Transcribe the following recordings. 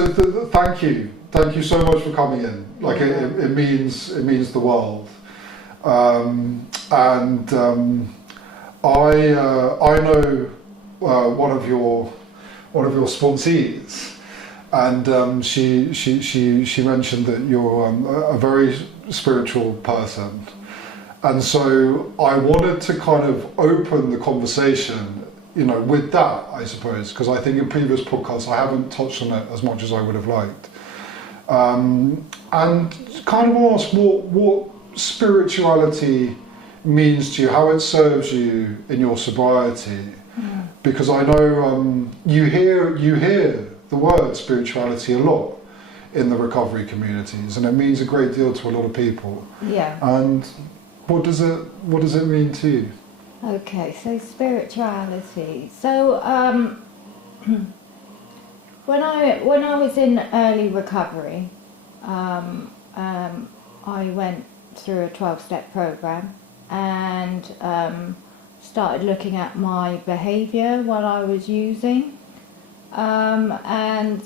Thank you so much for coming in. Like it means the world. I know one of your sponsees, and she mentioned that you're a very spiritual person, and so I wanted to kind of open the conversation, with that, I suppose, because I think in previous podcasts I haven't touched on it as much as I would have liked, and kind of ask what spirituality means to you, how it serves you in your sobriety, because I know you hear the word spirituality a lot in the recovery communities, and it means a great deal to a lot of people. Yeah. And what does it mean to you? Okay, so spirituality. So when I was in early recovery, I went through a 12-step program and started looking at my behaviour while I was using, and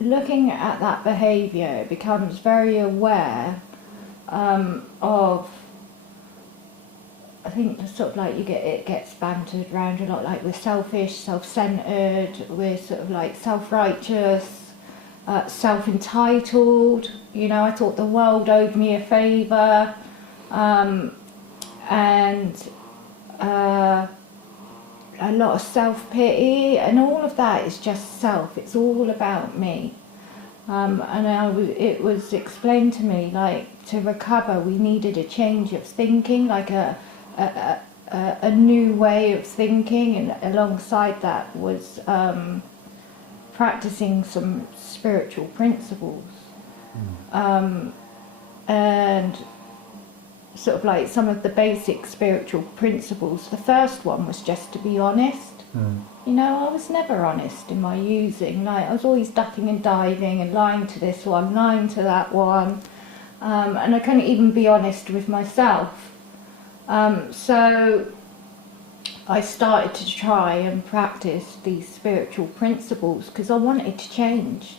looking at that behaviour, it becomes very aware of, I think, sort of like it gets bantered around a lot, like we're selfish, self-centred, we're sort of like self-righteous, self-entitled, I thought the world owed me a favour, and a lot of self-pity, and all of that is just self, it's all about me. It was explained to me, like, to recover we needed a change of thinking, like a new way of thinking, and alongside that was practicing some spiritual principles, and sort of like some of the basic spiritual principles. The first one was just to be honest. I was never honest in my using. Like, I was always ducking and diving and lying to this one, lying to that one, and I couldn't even be honest with myself. So I started to try and practice these spiritual principles because I wanted to change.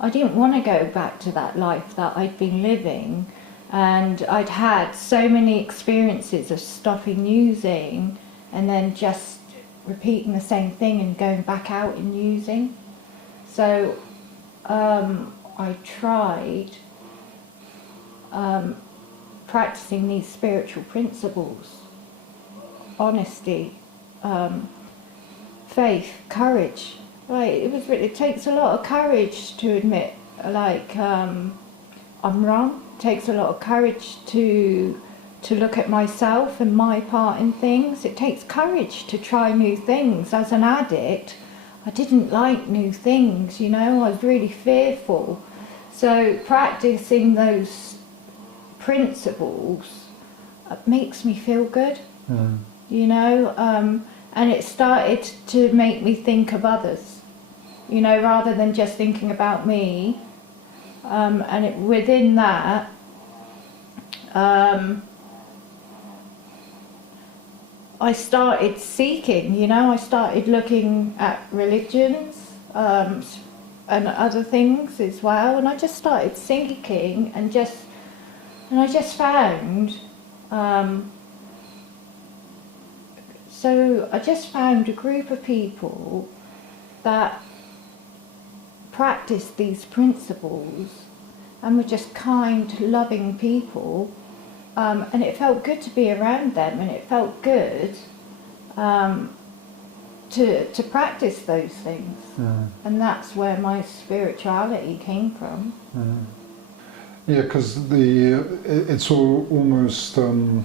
I didn't want to go back to that life that I'd been living, and I'd had so many experiences of stopping using and then just repeating the same thing and going back out and using. So I tried practicing these spiritual principles: honesty, faith, courage. Right, it takes a lot of courage to admit, like, I'm wrong. It takes a lot of courage to look at myself and my part in things. It takes courage to try new things. As an addict, I didn't like new things, I was really fearful. So practicing those principles makes me feel good, and it started to make me think of others, rather than just thinking about me. Within that, I started seeking, I started looking at religions and other things as well, and I just started seeking and I just found, so I just found a group of people that practiced these principles and were just kind, loving people. And it felt good to be around them, and it felt good to practice those things. And that's where my spirituality came from. Yeah, because it's almost in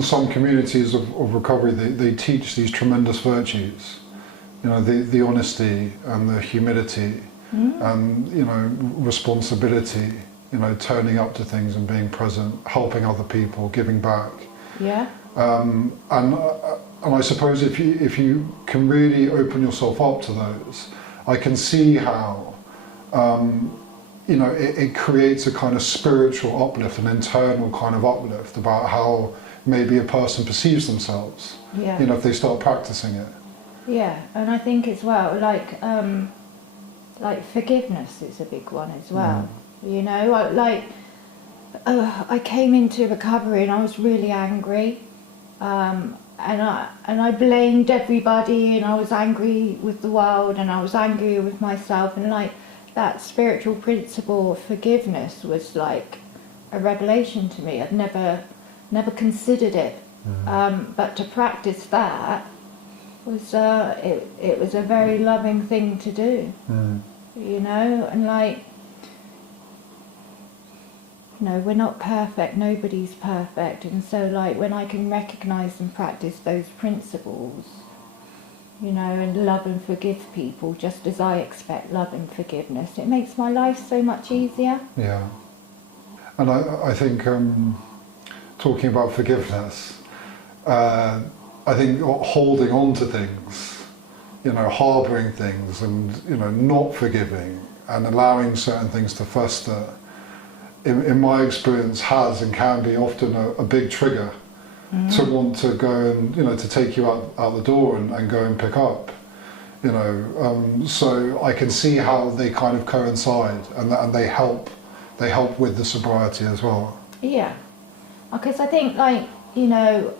some communities of recovery, they teach these tremendous virtues, the honesty and the humility, and responsibility, turning up to things and being present, helping other people, giving back. Yeah. And I suppose if you can really open yourself up to those, I can see how it creates a kind of spiritual uplift, an internal kind of uplift about how maybe a person perceives themselves. Yeah. If they start practicing it. Yeah, and I think as well, like forgiveness is a big one as well. You know, I came into recovery and I was really angry, and I blamed everybody, and I was angry with the world, and I was angry with myself, and like that spiritual principle of forgiveness was like a revelation to me. I'd never considered it, but to practice that was it was a very loving thing to do. You know, and like, you know, we're not perfect, nobody's perfect, and so like when I can recognise and practice those principles, you know, and love and forgive people just as I expect love and forgiveness, it makes my life so much easier. Yeah. And I think talking about forgiveness, I think holding on to things, you know, harbouring things, and, you know, not forgiving and allowing certain things to fester, in my experience has and can be often a big trigger to want to go and, you know, to take you out the door and go and pick up, you know. So I can see how they kind of coincide, and they help with the sobriety as well. Yeah, because I think, like, you know,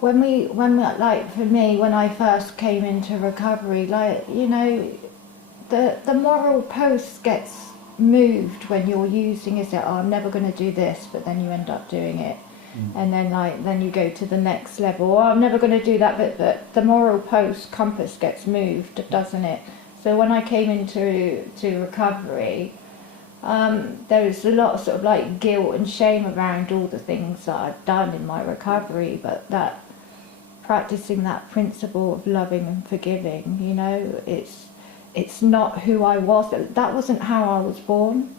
when like for me, when I first came into recovery, like, you know, the moral post gets moved when you're using, is it, oh, I'm never going to do this, but then you end up doing it. And then you go to the next level, oh, I'm never going to do that, but the moral post compass gets moved, doesn't it? So when I came into recovery, there was a lot of sort of like guilt and shame around all the things that I'd done in my recovery, but that practicing that principle of loving and forgiving, you know, it's not who I was. That wasn't how I was born.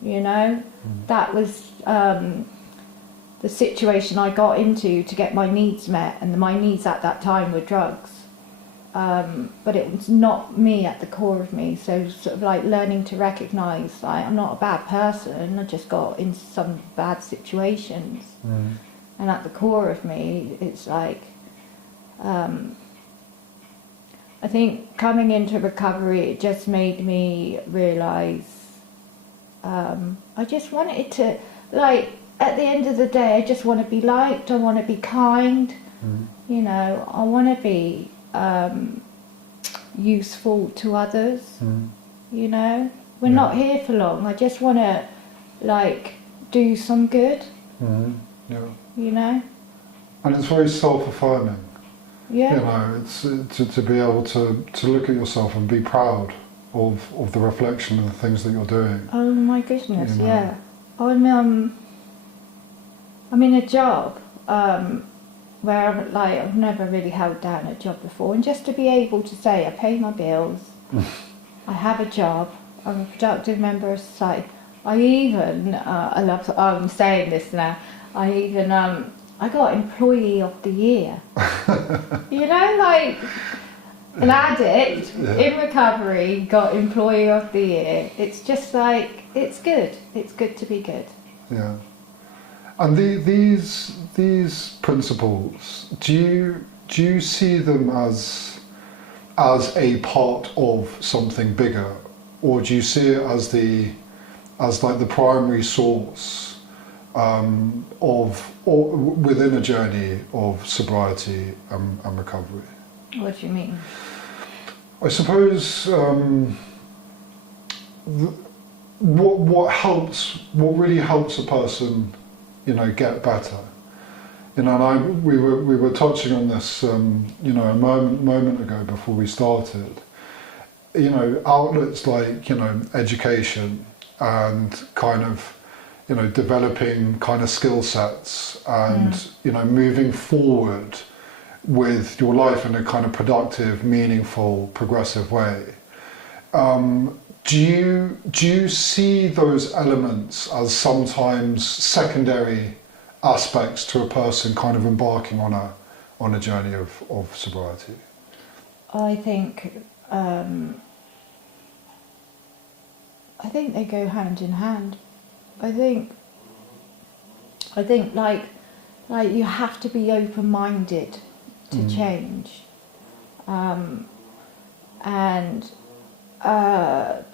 You know, that was the situation I got into to get my needs met, and my needs at that time were drugs. But it was not me at the core of me. So sort of like learning to recognise, like, I'm not a bad person, I just got into some bad situations. And at the core of me, it's like, I think coming into recovery, it just made me realise, I just wanted to, like, at the end of the day, I just want to be liked, I want to be kind, you know, I want to be useful to others, you know. We're not here for long, I just want to, like, do some good, Yeah. you know. And it's very self-affirming. Yeah. You know, it's to be able to look at yourself and be proud of the reflection of the things that you're doing. Oh my goodness, You know. yeah. I'm in a job where I've never really held down a job before, and just to be able to say I pay my bills, I have a job, I'm a productive member of society. I even I'm saying this now. I got Employee of the Year. You know, like an addict in recovery got Employee of the Year. It's just like, it's good. It's good to be good. Yeah. And these principles, do you see them as a part of something bigger, or do you see it as like the primary source or within a journey of sobriety and recovery? What do you mean? I suppose what really helps a person, you know, get better. You know, and we were touching on this, you know, a moment ago before we started. You know, outlets like, you know, education and kind of, you know, developing kind of skill sets and, you know, moving forward with your life in a kind of productive, meaningful, progressive way. Do you see those elements as sometimes secondary aspects to a person kind of embarking on a journey of sobriety? I think they go hand in hand. I think like you have to be open-minded to change, and and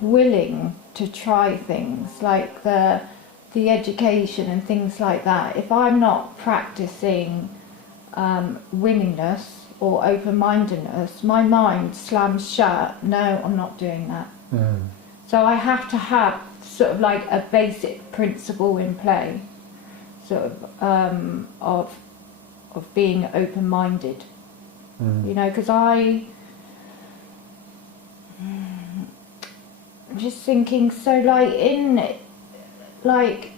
willing to try things like the education and things like that. If I'm not practicing willingness or open-mindedness, my mind slams shut. No, I'm not doing that. So I have to have sort of like a basic principle in play, sort of being open-minded. You know, because I'm just thinking, so like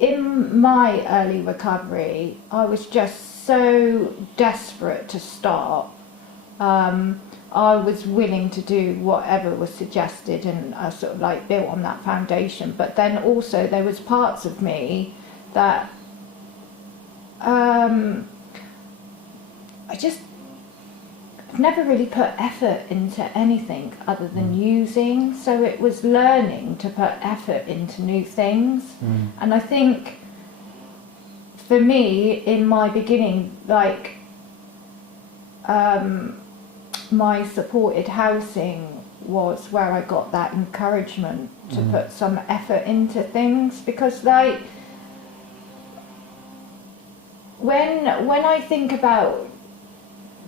in my early recovery, I was just so desperate to start. I was willing to do whatever was suggested, and I sort of like built on that foundation. But then also there was parts of me that I've never really put effort into anything other than using. So it was learning to put effort into new things. And I think for me, in my beginning, like my supported housing was where I got that encouragement to put some effort into things, because like when I think about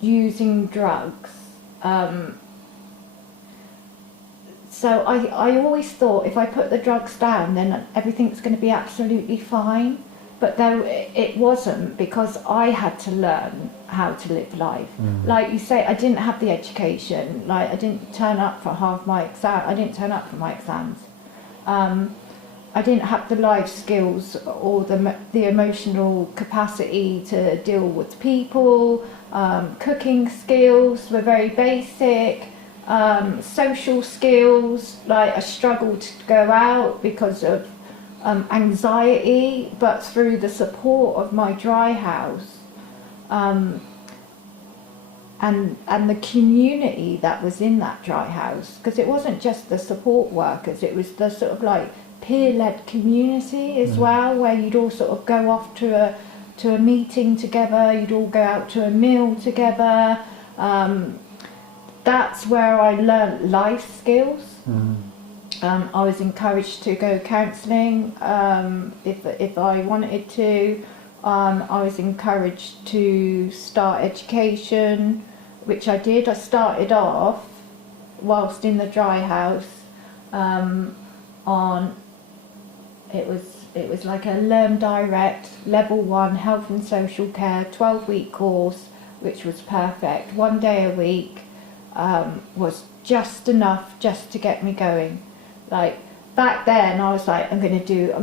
using drugs, so I always thought if I put the drugs down then everything's going to be absolutely fine. But though it wasn't, because I had to learn how to live life. Like you say, I didn't have the education. Like I didn't turn up for half my exam. I didn't turn up for my exams. I didn't have the life skills or the emotional capacity to deal with people. Cooking skills were very basic. Social skills, like I struggled to go out because of anxiety, but through the support of my dry house and the community that was in that dry house, because it wasn't just the support workers, it was the sort of like peer-led community as well, where you'd all sort of go off to a meeting together, you'd all go out to a meal together. That's where I learned life skills. I was encouraged to go counselling if I wanted to. I was encouraged to start education, which I did. I started off whilst in the dry house it was like a Learn Direct Level 1 Health and Social Care 12-week course, which was perfect. 1 day a week was just enough just to get me going. Like back then, I was like, I'm going to do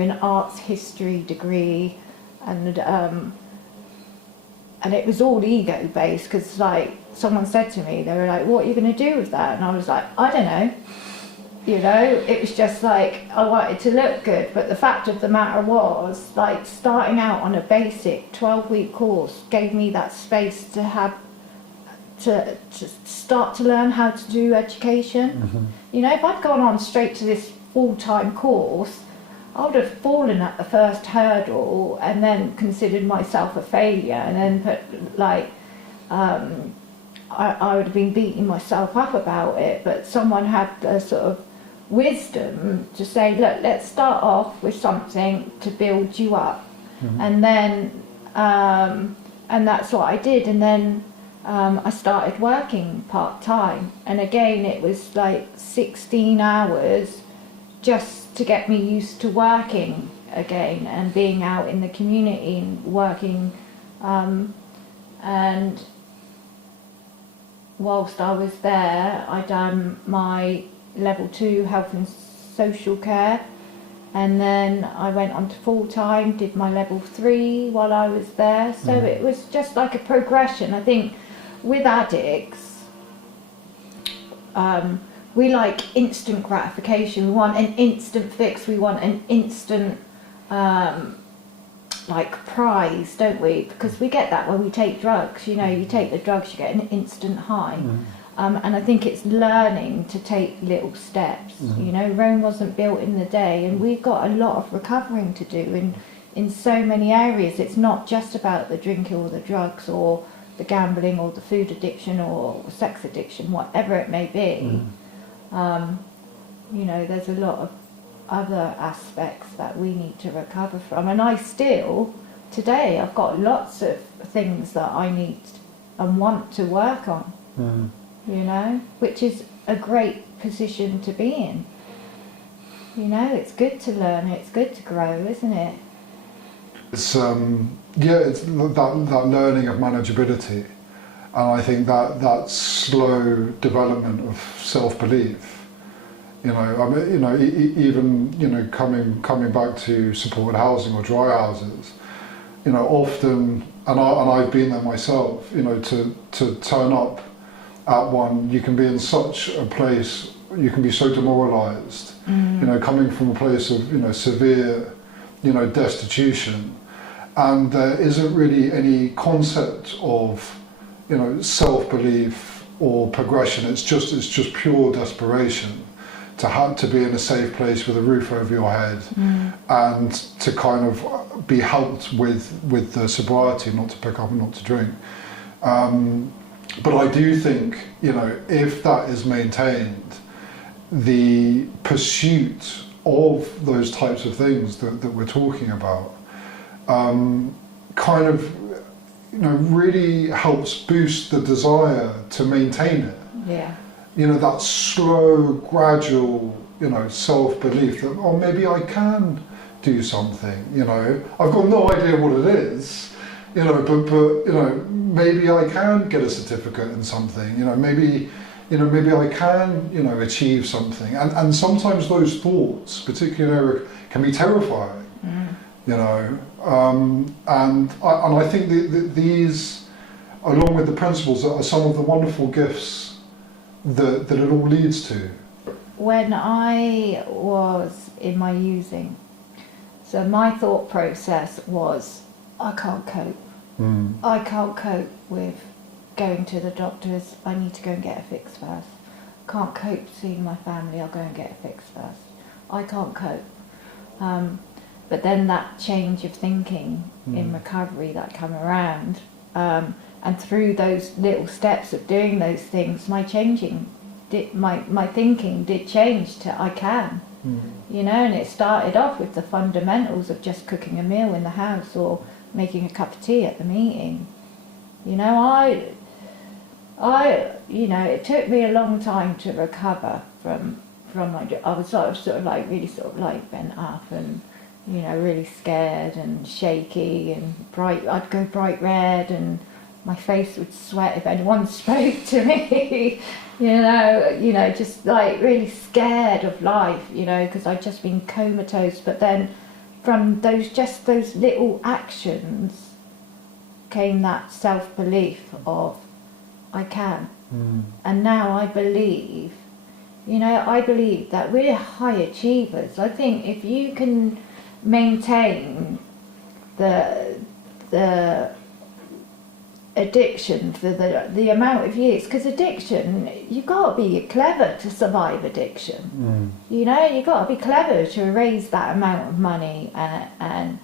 an arts history degree, and it was all ego based, because like someone said to me, they were like, "What are you going to do with that?" And I was like, "I don't know." You know, it was just like I wanted to look good, but the fact of the matter was, like starting out on a basic 12-week course gave me that space to have to start to learn how to do education. You know, if I'd gone on straight to this full-time course, I would have fallen at the first hurdle and then considered myself a failure, and then put like I would have been beating myself up about it. But someone had the sort of wisdom to say, look, let's start off with something to build you up. And then and that's what I did. And then I started working part-time, and again it was like 16 hours just to get me used to working again and being out in the community and working. And whilst I was there, I done my level 2 health and social care, and then I went on to full-time, did my level 3 while I was there. So it was just like a progression. I think with addicts, we like instant gratification. We want an instant fix. We want an instant like prize, don't we? Because we get that when we take drugs. You know, you take the drugs, you get an instant high. And I think it's learning to take little steps. You know, Rome wasn't built in the day, and we've got a lot of recovering to do in so many areas. It's not just about the drinking or the drugs or the gambling or the food addiction or sex addiction, whatever it may be. You know, there's a lot of other aspects that we need to recover from. And I still, today, I've got lots of things that I need and want to work on, you know, which is a great position to be in. You know, it's good to learn, it's good to grow, isn't it? It's it's that learning of manageability, and I think that slow development of self-belief. You know, I mean, you know, even, you know, coming back to supported housing or dry houses, you know, often, and I've been there myself. You know, to turn up at one, you can be in such a place, you can be so demoralised. You know, coming from a place of, you know, severe, you know, destitution, and there isn't really any concept of, you know, self-belief or progression. It's just pure desperation to have to be in a safe place with a roof over your head, and to kind of be helped with the sobriety, not to pick up and not to drink. But I do think, you know, if that is maintained, the pursuit of those types of things that we're talking about kind of, you know, really helps boost the desire to maintain it. Yeah. You know, that slow, gradual, you know, self-belief that, oh, maybe I can do something, you know. I've got no idea what it is, you know, but you know, maybe I can get a certificate in something, you know, maybe I can, you know, achieve something. And sometimes those thoughts, particularly, can be terrifying, you know. And I think these, along with the principles, are some of the wonderful gifts that it all leads to. When I was in my using, so my thought process was, I can't cope. I can't cope with going to the doctors. I need to go and get a fix first. Can't cope seeing my family. I'll go and get a fix first. I can't cope. But then that change of thinking in recovery that come around, and through those little steps of doing those things, my thinking did change to I can. You know, and it started off with the fundamentals of just cooking a meal in the house or making a cup of tea at the meeting. You know, I you know, it took me a long time to recover from my, I was sort of like really sort of like bent up and, you know, really scared and shaky and bright. I'd go bright red and my face would sweat if anyone spoke to me. you know, just like really scared of life, you know, because I'd just been comatose. But then from those little actions came that self-belief of I can. And now I believe that we're high achievers. I think if you can maintain the addiction for the amount of years, because addiction, you've got to be clever to survive addiction. You know, you've got to be clever to raise that amount of money and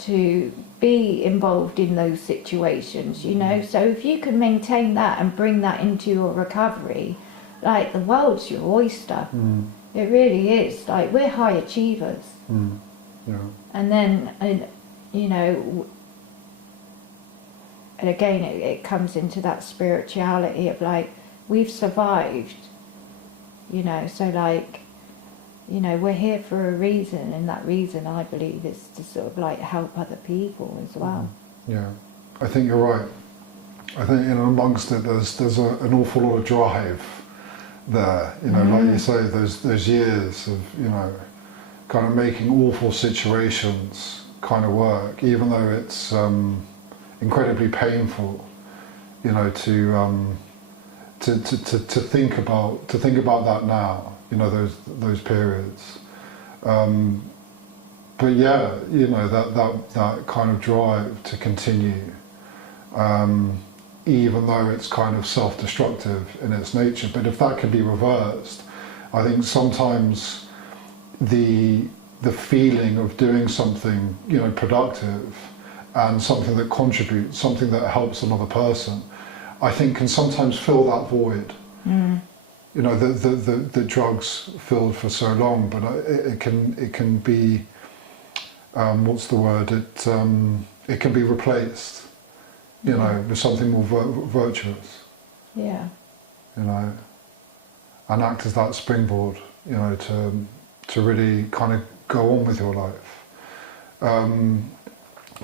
to be involved in those situations, you know. So if you can maintain that and bring that into your recovery, like, the world's your oyster. It really is. Like, we're high achievers. Yeah. And then, you know, and again, it comes into that spirituality of like, we've survived, you know, so like, you know, we're here for a reason, and that reason, I believe, is to sort of like help other people as well. Yeah, I think you're right. I think, you know, amongst it, there's an awful lot of drive there, you know, like you say, those years of, you know, kind of making awful situations kind of work, even though it's incredibly painful, you know, to think about that now, you know, those periods. But yeah, you know, that kind of drive to continue, even though it's kind of self-destructive in its nature. But if that can be reversed, I think sometimes the the feeling of doing something, productive, and something that contributes, something that helps another person, I think can sometimes fill that void. The drugs filled for so long, but it can be, what's the word? It can be replaced, with something more virtuous. Yeah. And act as that springboard, to really kind of go on with your life.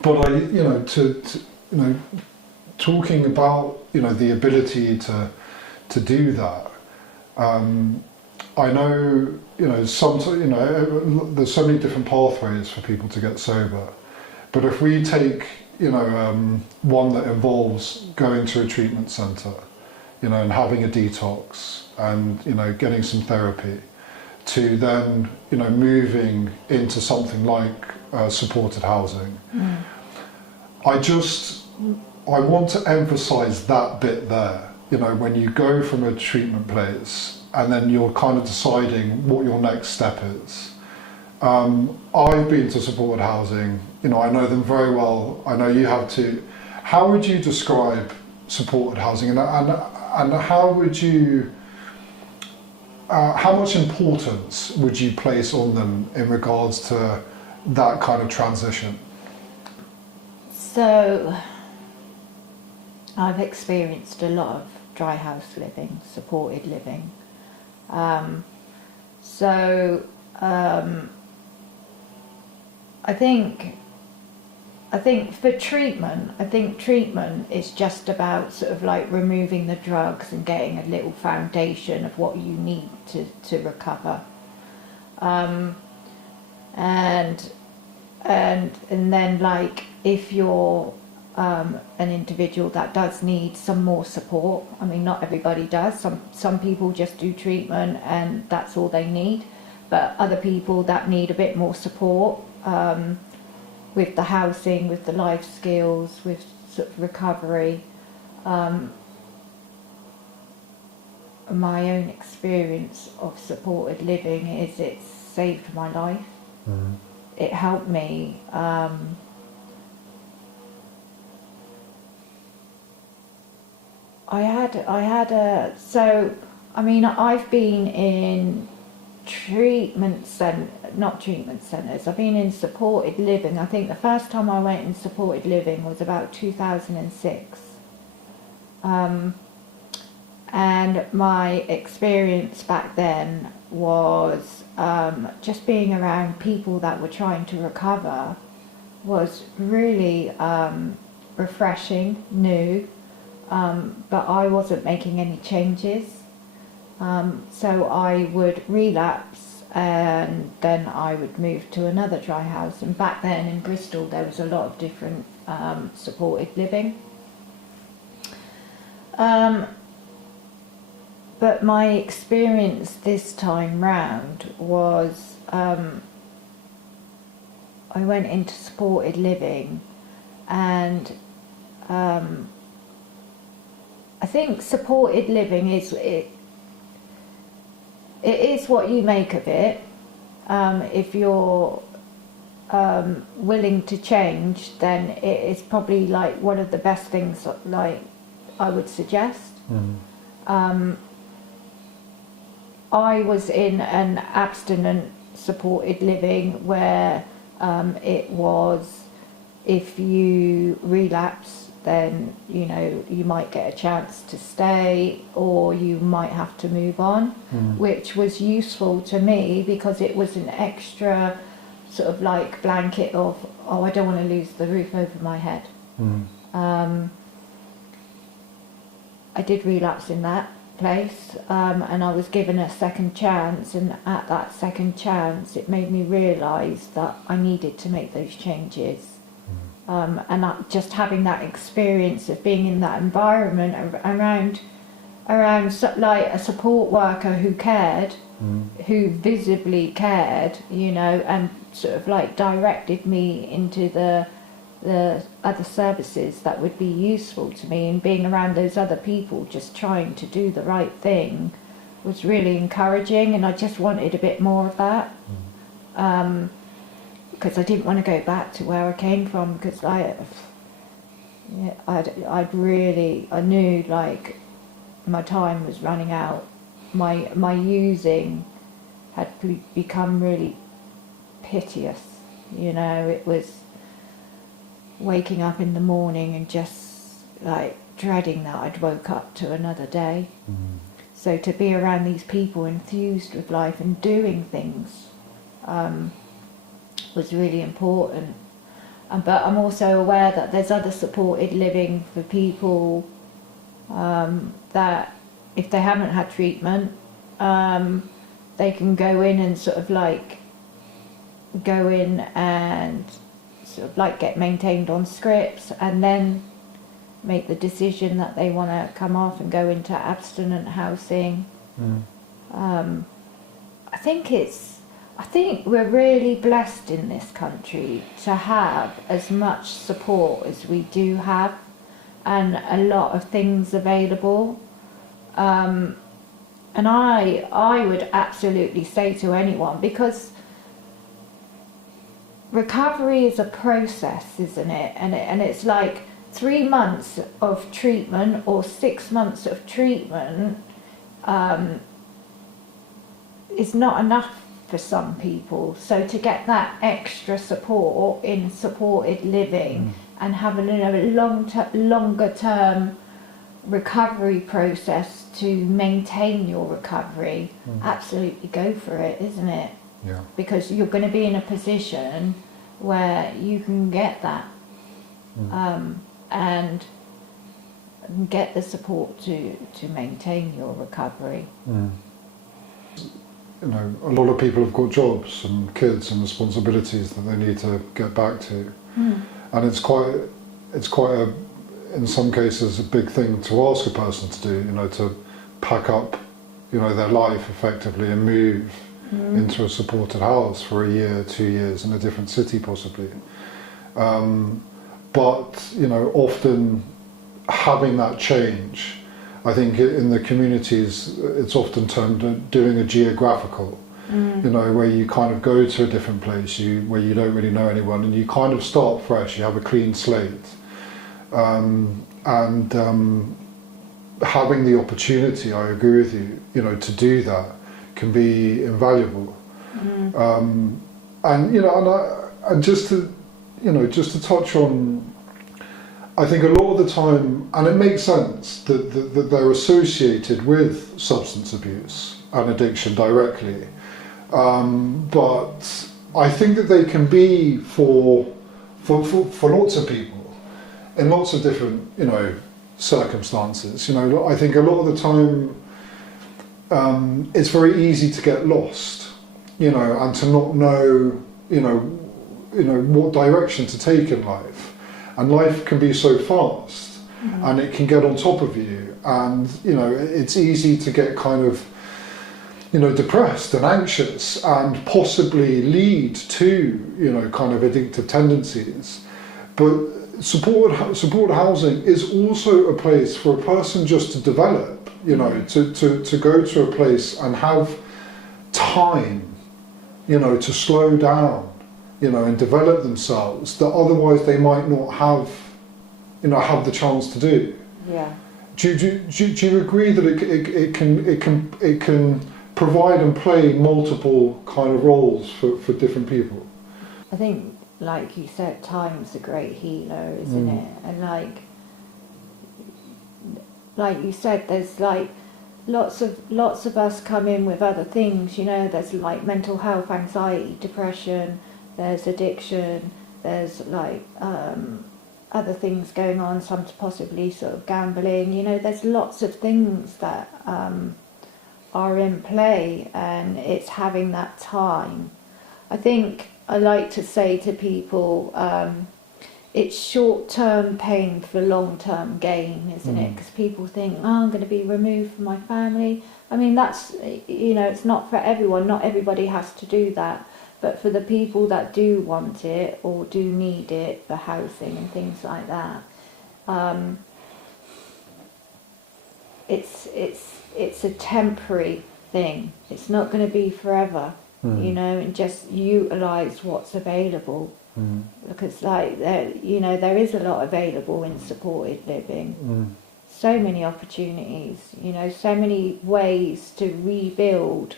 But talking about, the ability to do that. I know, there's so many different pathways for people to get sober. But if we take, one that involves going to a treatment centre, and having a detox and, getting some therapy, to then, moving into something like supported housing. I want to emphasise that bit there. When you go from a treatment place and then you're kind of deciding what your next step is. I've been to supported housing, I know them very well, I know you have too. How would you describe supported housing, and how would you, how much importance would you place on them in regards to that kind of transition? So, I've experienced a lot of dry house living, supported living. I think for treatment is just about sort of like removing the drugs and getting a little foundation of what you need to recover. And then, like, if you're an individual that does need some more support, I mean, not everybody does, some people just do treatment and that's all they need, but other people that need a bit more support, with the housing, with the life skills, with sort of recovery. My own experience of supported living is it's saved my life. It helped me I've been in not treatment centres, I've been in supported living. I think the first time I went in supported living was about 2006. And my experience back then was just being around people that were trying to recover was really refreshing, new, but I wasn't making any changes. So I would relapse and then I would move to another dry house. And back then in Bristol there was a lot of different supported living. But my experience this time round was I went into supported living, and I think supported living it is what you make of it. If you're willing to change, then it is probably like one of the best things, like I would suggest. I was in an abstinent supported living where it was, if you relapse, then you might get a chance to stay or you might have to move on, which was useful to me because it was an extra sort of like blanket of, oh, I don't want to lose the roof over my head. I did relapse in that place, and I was given a second chance, and at that second chance it made me realise that I needed to make those changes. And just having that experience of being in that environment around like a support worker who cared, who visibly cared, and sort of like directed me into the other services that would be useful to me, and being around those other people just trying to do the right thing was really encouraging, and I just wanted a bit more of that. because I didn't want to go back to where I came from, because I knew like my time was running out. My using had become really piteous. You know, it was waking up in the morning and just like dreading that I'd woke up to another day. So to be around these people enthused with life and doing things was really important. But I'm also aware that there's other supported living for people that if they haven't had treatment, they can go in and sort of like go in and sort of like get maintained on scripts and then make the decision that they want to come off and go into abstinent housing. I think we're really blessed in this country to have as much support as we do have, and a lot of things available. And I would absolutely say to anyone, because recovery is a process, isn't it? And it's like 3 months of treatment or 6 months of treatment is not enough for some people. So to get that extra support in supported living and having a longer term recovery process to maintain your recovery, absolutely go for it, isn't it? Yeah. Because you're going to be in a position where you can get that and get the support to maintain your recovery. You know, a lot of people have got jobs and kids and responsibilities that they need to get back to, and it's quite a, in some cases, a big thing to ask a person to do. You know, to pack up, you know, their life effectively and move into a supported house for a year, 2 years in a different city possibly. But you know, often having that change, I think in the communities it's often termed doing a geographical, you know, where you kind of go to a different place where you don't really know anyone and you kind of start fresh, you have a clean slate. And having the opportunity, I agree with you, you know, to do that can be invaluable. And you know, and just to touch on, I think a lot of the time, and it makes sense that they're associated with substance abuse and addiction directly, but I think that they can be for lots of people in lots of different, you know, circumstances. You know, I think a lot of the time it's very easy to get lost, you know, and to not know, you know what direction to take in life. And life can be so fast, and it can get on top of you, and you know, it's easy to get kind of, you know, depressed and anxious, and possibly lead to, you know, kind of addictive tendencies. But supported housing is also a place for a person just to develop, you know, to go to a place and have time, you know, to slow down, you know, and develop themselves that otherwise they might not have, you know, have the chance to do. Yeah. Do you agree that it can provide and play multiple kind of roles for different people? I think, like you said, time's a great healer, isn't it? And like you said, there's like lots of us come in with other things, you know. There's like mental health, anxiety, depression. There's addiction, there's like other things going on, some possibly sort of gambling, you know, there's lots of things that are in play, and it's having that time. I think I like to say to people, it's short-term pain for long-term gain, isn't it? Because people think, oh, I'm going to be removed from my family. I mean, that's, you know, it's not for everyone, not everybody has to do that. But for the people that do want it or do need it for housing and things like that, it's a temporary thing. It's not going to be forever. you know, and just utilise what's available. Because like there is a lot available in supported living. So many opportunities, you know, so many ways to rebuild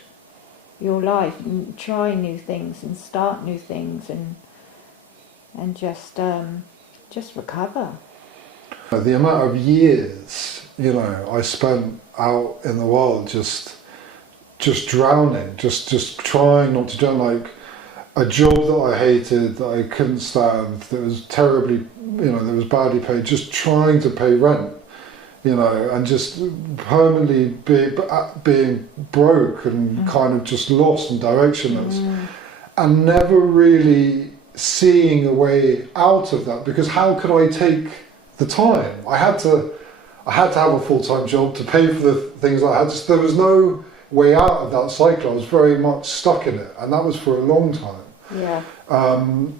your life and try new things and start new things and just recover. The amount of years, you know, I spent out in the world just drowning, just trying not to drown, like a job that I hated, that I couldn't stand, that was terribly, you know, that was badly paid, just trying to pay rent, you know, and just permanently being broke and kind of just lost and directionless, and never really seeing a way out of that, because how could I take the time? I had to have a full-time job to pay for the things I had. There was no way out of that cycle. I was very much stuck in it, and that was for a long time. Yeah. And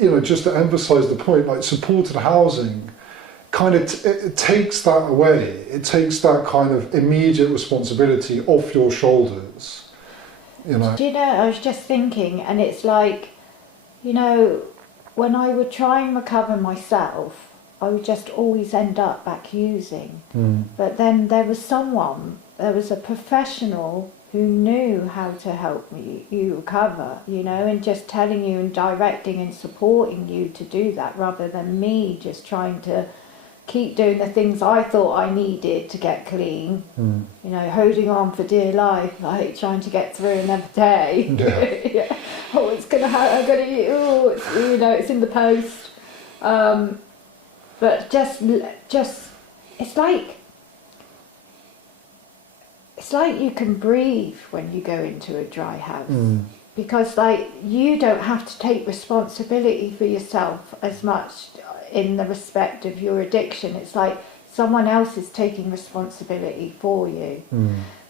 you know, just to emphasise the point, like supported housing kind of it takes that away. It takes that kind of immediate responsibility off your shoulders, you know. Do you know, I was just thinking, and it's like, you know, when I would try and recover myself, I would just always end up back using. But then there was a professional who knew how to help you recover, you know, and just telling you and directing and supporting you to do that, rather than me just trying to keep doing the things I thought I needed to get clean, you know, holding on for dear life, like trying to get through another day. Yeah. Yeah. Oh, it's gonna I'm gonna oh, it's, you know, it's in the post. But just it's like you can breathe when you go into a dry house, because like you don't have to take responsibility for yourself as much in the respect of your addiction. It's like someone else is taking responsibility for you.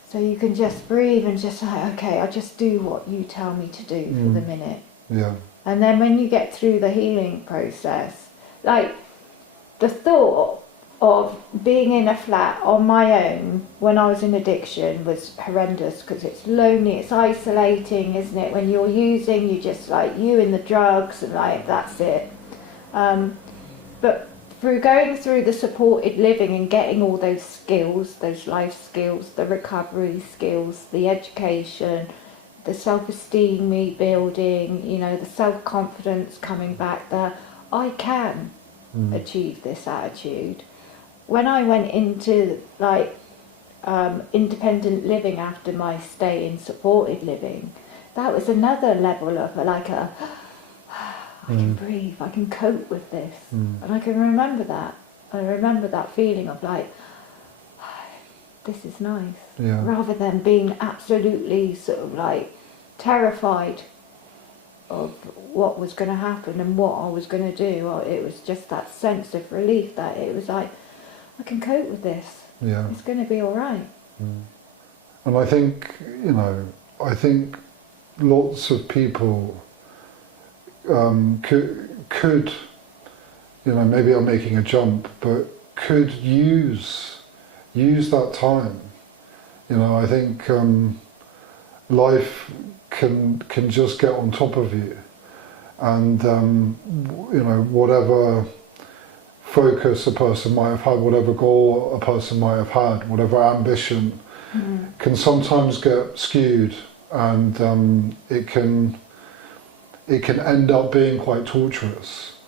So you can just breathe and just like, okay, I'll just do what you tell me to do for the minute. Yeah. And then when you get through the healing process, like the thought of being in a flat on my own when I was in addiction was horrendous, because it's lonely, it's isolating, isn't it? When you're using, you just like you and the drugs and like that's it. But through going through the supported living and getting all those skills, those life skills, the recovery skills, the education, the self-esteem rebuilding, you know, the self-confidence coming back, I can achieve this attitude. When I went into like independent living after my stay in supported living, that was another level of like I can breathe, I can cope with this, and I can remember that. I remember that feeling of like, this is nice, rather than being absolutely sort of like terrified of what was going to happen and what I was going to do. It was just that sense of relief that it was like, I can cope with this. Yeah. It's going to be all right. And I think, you know, lots of people could, you know, maybe I'm making a jump, but could use that time. You know, I think life can just get on top of you, and you know, whatever focus a person might have had, whatever goal a person might have had, whatever ambition, can sometimes get skewed, and it can end up being quite torturous.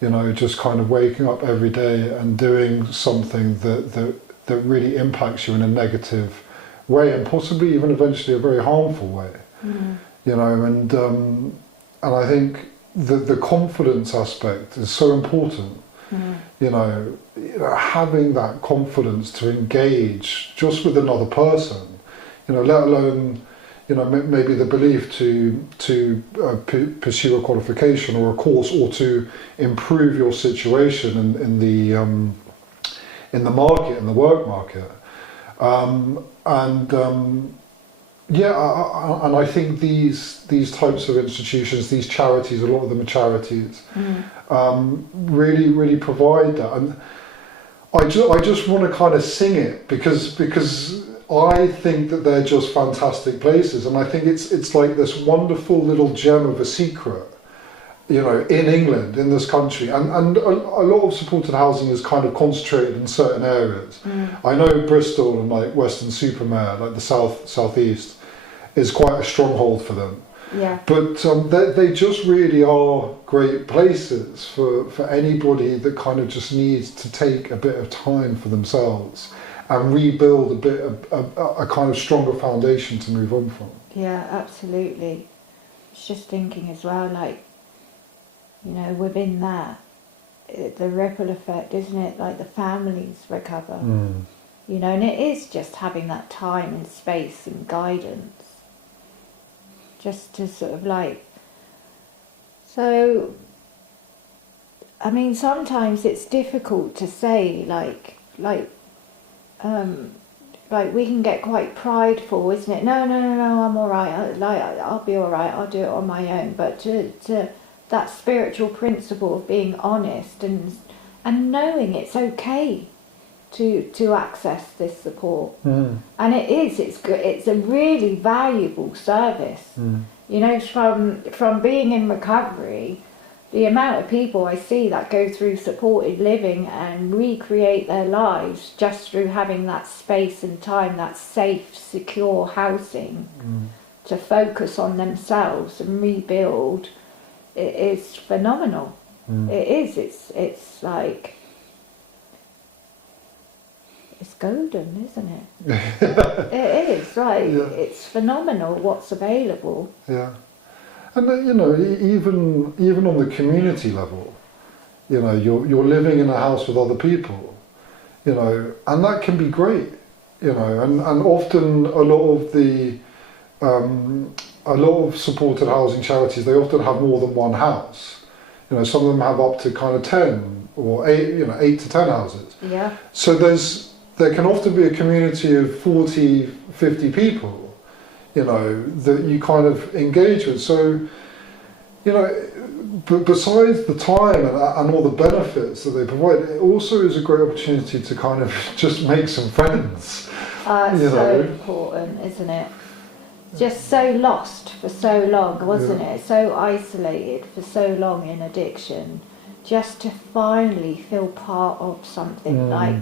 You know, just kind of waking up every day and doing something that really impacts you in a negative way, and possibly even eventually a very harmful way. You know, and I think the confidence aspect is so important. You know, having that confidence to engage just with another person, you know, let alone, you know, maybe the belief to pursue a qualification or a course, or to improve your situation in the market, in the work market, and I think these types of institutions, these charities, a lot of them are charities, really provide that. And I just want to kind of sing it, because I think that they're just fantastic places, and I think it's like this wonderful little gem of a secret, you know, in England, in this country, and a lot of supported housing is kind of concentrated in certain areas. I know Bristol and like Weston-super-Mare, like the southeast, is quite a stronghold for them. Yeah. But they just really are great places for anybody that kind of just needs to take a bit of time for themselves and rebuild a bit of a kind of stronger foundation to move on from. Yeah, absolutely. I was just thinking as well, like, you know, within that, the ripple effect, isn't it? Like the families recover, you know, and it is just having that time and space and guidance. Just to sort of like, so, I mean, sometimes it's difficult to say, like we can get quite prideful, isn't it? No, I'm all right. I'll be all right. I'll do it on my own. But to that spiritual principle of being honest and knowing it's okay to access this support, and it's a really valuable service. You know, from being in recovery, the amount of people I see that go through supported living and recreate their lives just through having that space and time, that safe, secure housing to focus on themselves and rebuild, it is phenomenal. It is. It's like, it's golden, isn't it? It is, right? Yeah. It's phenomenal what's available. Yeah. And you know, even on the community level, you know, you're living in a house with other people, you know, and that can be great, you know, and often a lot of supported housing charities, they often have more than one house. You know, some of them have up to kind of 10 or 8, you know, 8 to 10 houses. Yeah. So there can often be a community of 40, 50 people, you know, that you kind of engage with. So, you know, besides the time and all the benefits that they provide, it also is a great opportunity to kind of just make some friends. It's so important, isn't it? Just so lost for so long, wasn't it? So isolated for so long in addiction. Just to finally feel part of something like,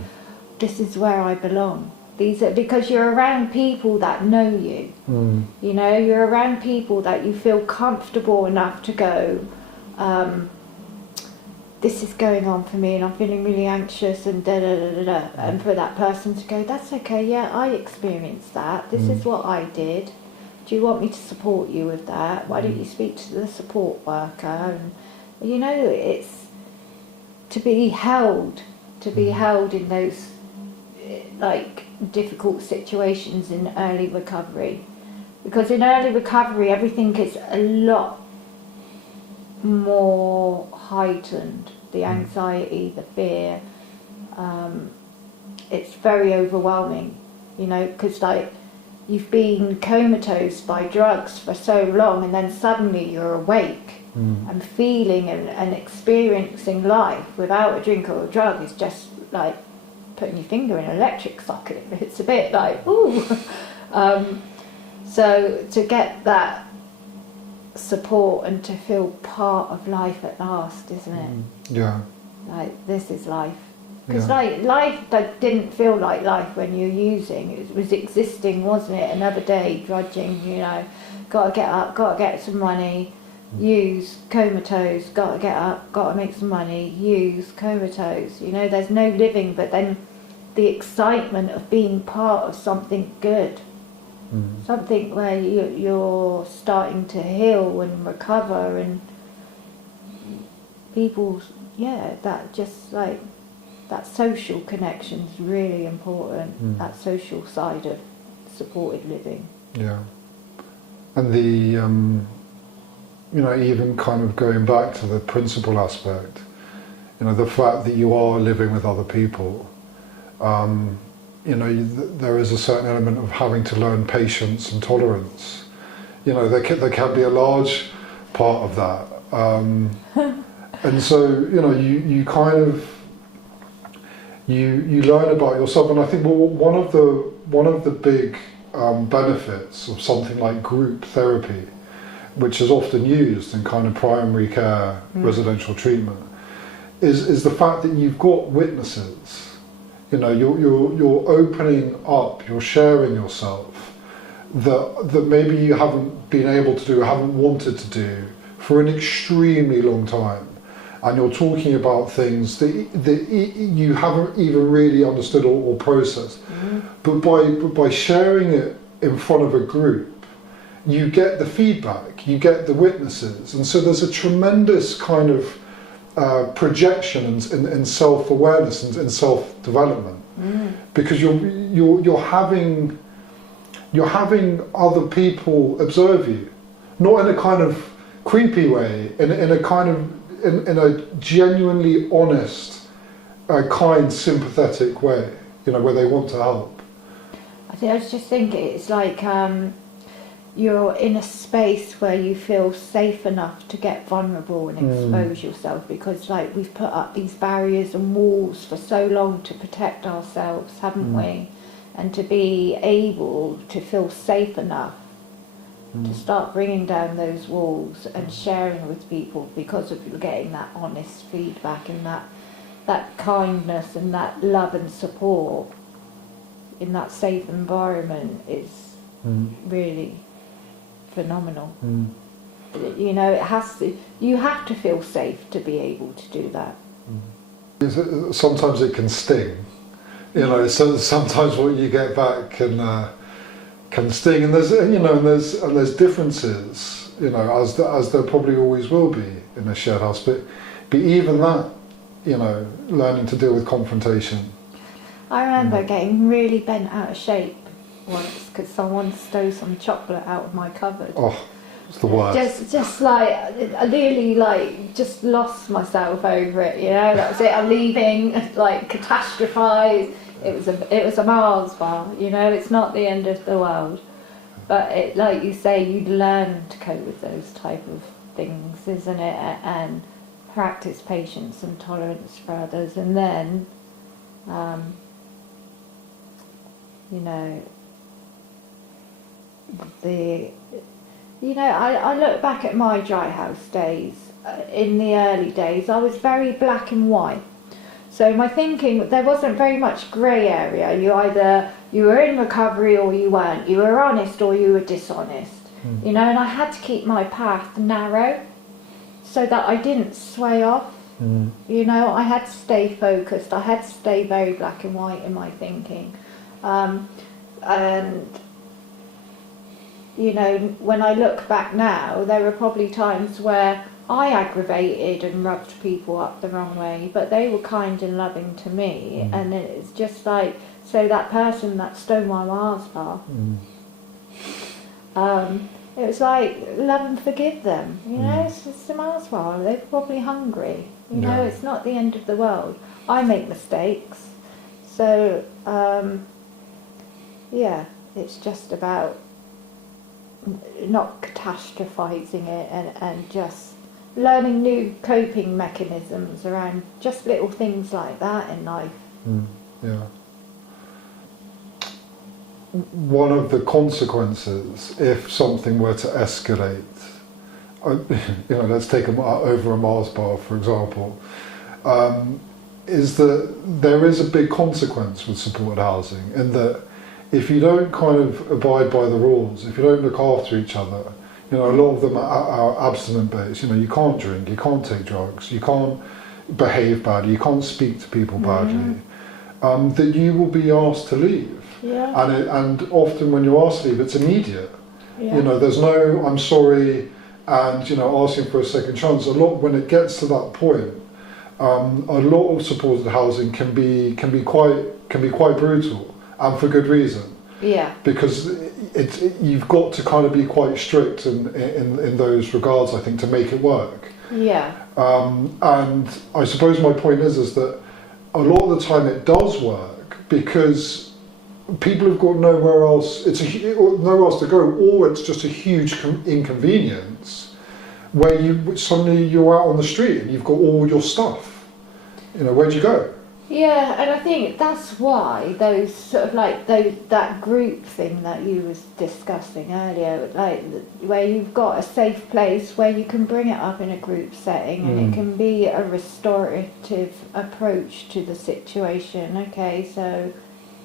this is where I belong. These are, because you're around people that know you. You know, you're around people that you feel comfortable enough to go, this is going on for me and I'm feeling really anxious and da-da-da-da-da. And for that person to go, that's okay, yeah, I experienced that. This is what I did. Do you want me to support you with that? Why don't you speak to the support worker? And, you know, it's to be held in those like difficult situations in early recovery, because in early recovery everything is a lot more heightened, the anxiety, the fear, it's very overwhelming, you know, because like you've been comatose by drugs for so long and then suddenly you're awake and feeling and experiencing life without a drink or a drug is just like putting your finger in an electric socket. It's a bit like, ooh. So to get that support and to feel part of life at last, isn't it? Yeah. Like, this is life. Because like life that didn't feel like life when you're using. It was existing, wasn't it? Another day, drudging, you know. Got to get up, got to get some money, use, comatose, got to get up, got to make some money, use, comatose. You know, there's no living, but then the excitement of being part of something good. Something where you're starting to heal and recover, and people, that just like, that social connection is really important, that social side of supported living. Yeah. And the, you know, even kind of going back to the principle aspect, you know, the fact that you are living with other people, you know, there is a certain element of having to learn patience and tolerance. You know, there can be a large part of that. And so, you know, you kind of, you learn about yourself. And I think one of the big benefits of something like group therapy, which is often used in kind of primary care residential treatment, is the fact that you've got witnesses. You know, you're opening up, you're sharing yourself that maybe you haven't been able to do, haven't wanted to do for an extremely long time, and you're talking about things that you haven't even really understood or processed. But by sharing it in front of a group, you get the feedback, you get the witnesses, and so there's a tremendous kind of projection and self-awareness and self-development, because you're having other people observe you, not in a kind of creepy way, in a kind of in a genuinely honest, kind, sympathetic way, you know, where they want to help. I was just thinking, it's like you're in a space where you feel safe enough to get vulnerable and expose yourself, because like we've put up these barriers and walls for so long to protect ourselves, haven't we? And to be able to feel safe enough to start bringing down those walls and sharing with people, because of getting that honest feedback and that kindness and that love and support in that safe environment is really phenomenal. You know, you have to feel safe to be able to do that. Sometimes it can sting, you know. So sometimes what you get back can sting, and there's differences, you know, as there probably always will be in a shared house. But even that, you know, learning to deal with confrontation. I remember getting really bent out of shape once because someone stole some chocolate out of my cupboard. Oh, it's the worst. Just like, I nearly like just lost myself over it, you know. That was it. I'm leaving, like catastrophised. It was a Mars bar, you know. It's not the end of the world, but it, like you say, you learn to cope with those type of things, isn't it? And practice patience and tolerance for others, and then, you know, I look back at my dry house days. In the early days, I was very black and white. So my thinking, there wasn't very much grey area. You were in recovery or you weren't. You were honest or you were dishonest. You know, and I had to keep my path narrow so that I didn't sway off. You know, I had to stay focused. I had to stay very black and white in my thinking. And, you know, when I look back now, there are probably times where I aggravated and rubbed people up the wrong way, but they were kind and loving to me. And it's just like, so that person that stole my Mars bar, it was like, love and forgive them. You know, it's just a Mars bar. They're probably hungry. You know, it's not the end of the world. I make mistakes. So, yeah, it's just about not catastrophising it and just learning new coping mechanisms around just little things like that in life. Yeah. One of the consequences, if something were to escalate, you know, let's take over a Mars bar, for example, is that there is a big consequence with supported housing, in that if you don't kind of abide by the rules, if you don't look after each other, you know, a lot of them are abstinent based. You know, you can't drink, you can't take drugs, you can't behave badly, you can't speak to people badly, that you will be asked to leave. Yeah. And often when you're asked to leave, it's immediate. Yeah. You know, there's no "I'm sorry" and, you know, asking for a second chance. A lot, when it gets to that point, a lot of supported housing can be quite brutal, and for good reason. Yeah. Because you've got to kind of be quite strict in those regards, I think, to make it work. Yeah. And I suppose my point is that a lot of the time it does work because people have got nowhere else. Nowhere else to go, or it's just a huge inconvenience where suddenly you're out on the street and you've got all your stuff. You know, where'd you go? Yeah, and I think that's why those sort of like that group thing that you was discussing earlier, like where you've got a safe place where you can bring it up in a group setting and it can be a restorative approach to the situation. Okay, so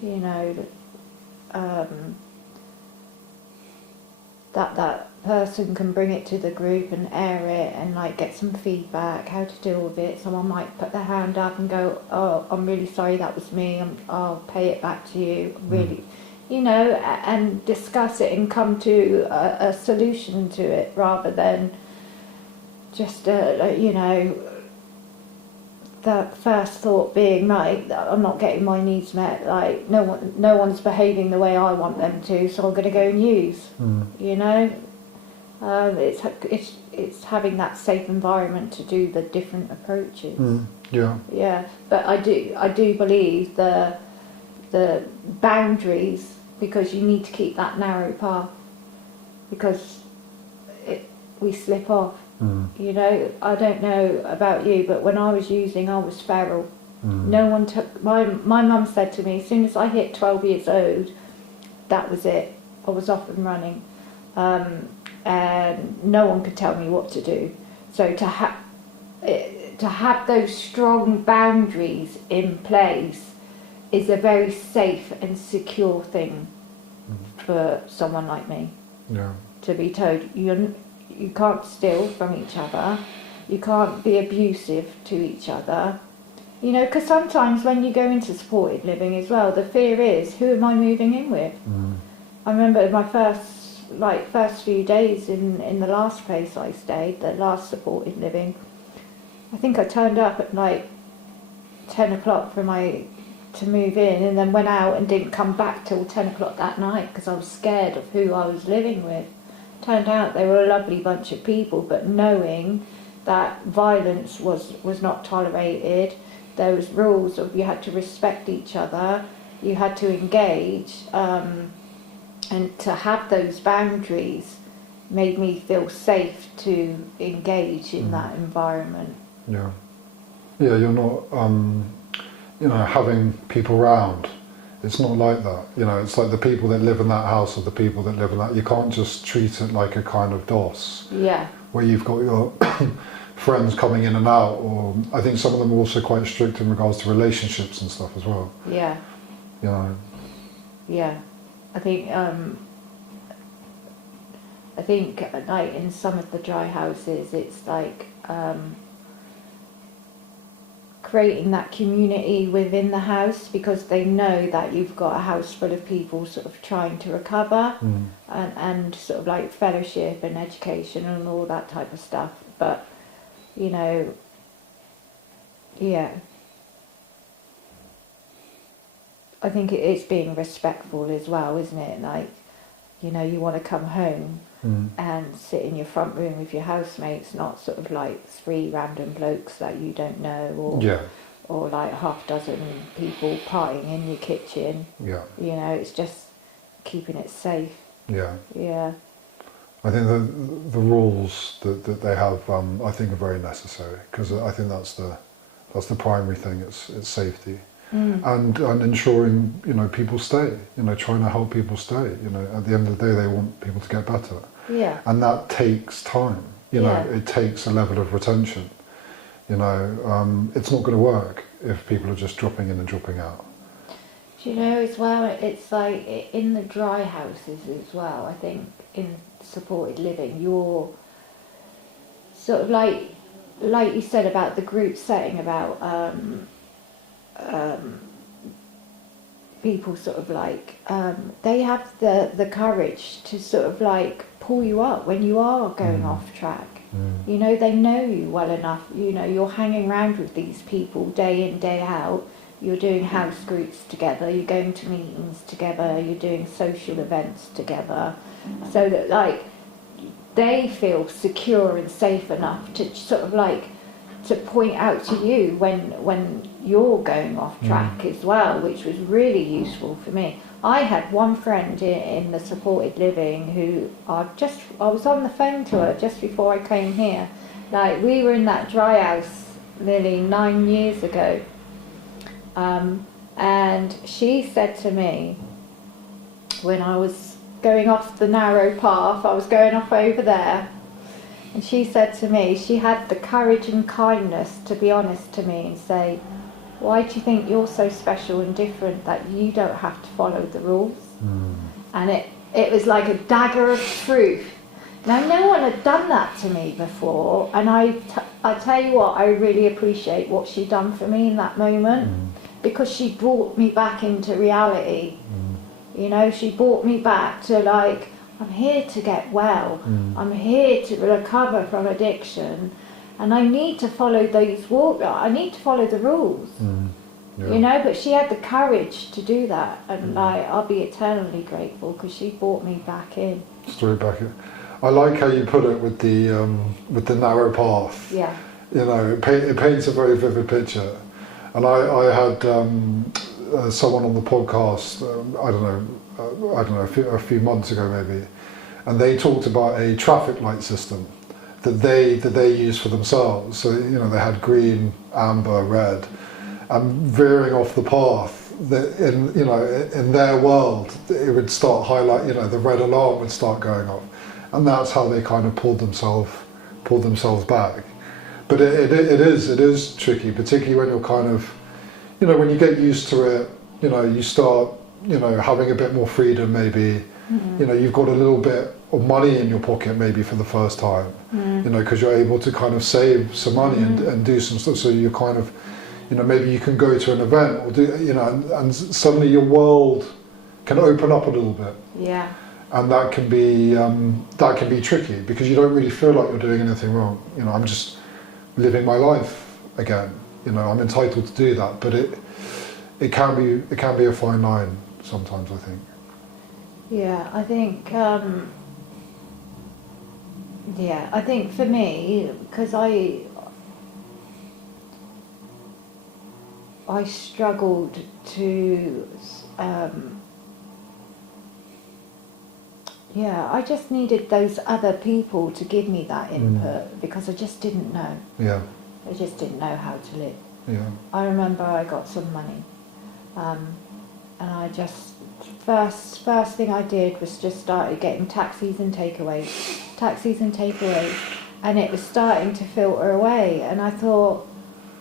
you know um, that person can bring it to the group and air it and like get some feedback how to deal with it. Someone might put their hand up and go, oh, I'm really sorry, that was me, I'll pay it back to you, really, you know, and discuss it and come to a solution to it, rather than just you know, the first thought being, like, I'm not getting my needs met, like no one's behaving the way I want them to, so I'm going to go and use, you know. It's having that safe environment to do the different approaches. Yeah, but I do believe the boundaries, because you need to keep that narrow path, because we slip off. You know, I don't know about you, but when I was using, I was feral. No one took my mum said to me, as soon as I hit 12 years old, that was it. I was off and running. And no one could tell me what to do. So to have those strong boundaries in place is a very safe and secure thing for someone like me. Yeah. To be told you can't steal from each other, you can't be abusive to each other. You know, because sometimes when you go into supported living as well, the fear is, who am I moving in with? I remember my first few days in the last place I stayed, the last supported living, I think I turned up at like 10 o'clock to move in, and then went out and didn't come back till 10 o'clock that night because I was scared of who I was living with. Turned out they were a lovely bunch of people, but knowing that violence was not tolerated, there was rules of you had to respect each other, you had to engage, and to have those boundaries made me feel safe to engage in that environment. Yeah, you're not, you know, having people round. It's not like that. You know, it's like the people that live in that house are the people that live in that. You can't just treat it like a kind of DOS. Yeah. Where you've got your friends coming in and out, or I think some of them are also quite strict in regards to relationships and stuff as well. Yeah. You know. Yeah. I think like in some of the dry houses, it's like creating that community within the house, because they know that you've got a house full of people sort of trying to recover, and sort of like fellowship and education and all that type of stuff. But you know, yeah, I think it's being respectful as well, isn't it? Like, you know, you want to come home and sit in your front room with your housemates, not sort of like 3 random blokes that you don't know, or like half dozen people partying in your kitchen. Yeah. You know, it's just keeping it safe. Yeah. Yeah. I think the rules that they have, I think, are very necessary, because I think that's the primary thing. It's safety. And ensuring, you know, people stay, you know, trying to help people stay. You know, at the end of the day, they want people to get better. Yeah. And that takes time, you know, it takes a level of retention. You know, it's not going to work if people are just dropping in and dropping out. Do you know as well, it's like in the dry houses as well, I think in supported living, you're sort of like you said about the group setting, about people sort of like they have the courage to sort of like pull you up when you are going off track. You know, they know you well enough. You know, you're hanging around with these people day in, day out. You're doing house groups together, you're going to meetings together, you're doing social events together, so that like they feel secure and safe enough to sort of like to point out to you when you're going off track as well, which was really useful for me. I had one friend in the supported living who I was on the phone to her just before I came here. Like, we were in that dry house nearly 9 years ago, And she said to me, when I was going off the narrow path, I was going off over there, and she said to me, she had the courage and kindness to be honest to me and say, why do you think you're so special and different that you don't have to follow the rules? And it was like a dagger of truth. Now, no one had done that to me before, and I tell you what, I really appreciate what she done for me in that moment, because she brought me back into reality. You know, she brought me back to, like, I'm here to get well. I'm here to recover from addiction, and I need to follow I need to follow the rules. Yeah. You know, but she had the courage to do that, and like, I'll be eternally grateful because she brought me back in. Straight back in. I like how you put it with the narrow path. Yeah. You know, it paints a very vivid picture. And I had someone on the podcast, I don't know, a few months ago maybe, and they talked about a traffic light system that they use for themselves. So, you know, they had green, amber, red, and veering off the path. In their world, it would start highlight. You know, the red alarm would start going off, and that's how they kind of pulled themselves back. But it is tricky, particularly when you're kind of, you know, when you get used to it. You know, you start, you know, having a bit more freedom maybe. You know, you've got a little bit of money in your pocket maybe for the first time. You know, because you're able to kind of save some money and do some stuff. So you're kind of, you know, maybe you can go to an event or do, you know, and suddenly your world can open up a little bit. Yeah. And that can be tricky because you don't really feel like you're doing anything wrong. You know, I'm just living my life again. You know, I'm entitled to do that, but it can be a fine line sometimes, I think. Yeah, I think. I think for me, because I struggled to. I just needed those other people to give me that input because I just didn't know. Yeah. I just didn't know how to live. Yeah. I remember I got some money, and I just first thing I did was just started getting taxis and takeaways, and it was starting to filter away. And I thought,